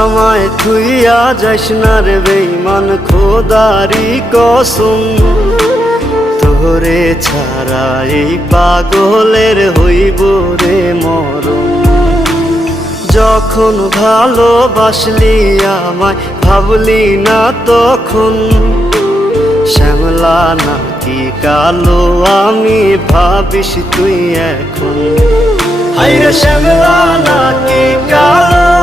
আমায় থুইয়া যাইস না রে বেঈমান, খোদারি কসম। তোরে ছাড়া এই পাগলের হইব রে মরণ। যখন ভালোবাসলি আমায় ভাবলি না তখন, শ্যামলা নাকি কালো আমি ভাবিস তুই এখন। হায়রে শ্যামলা নাকি কালো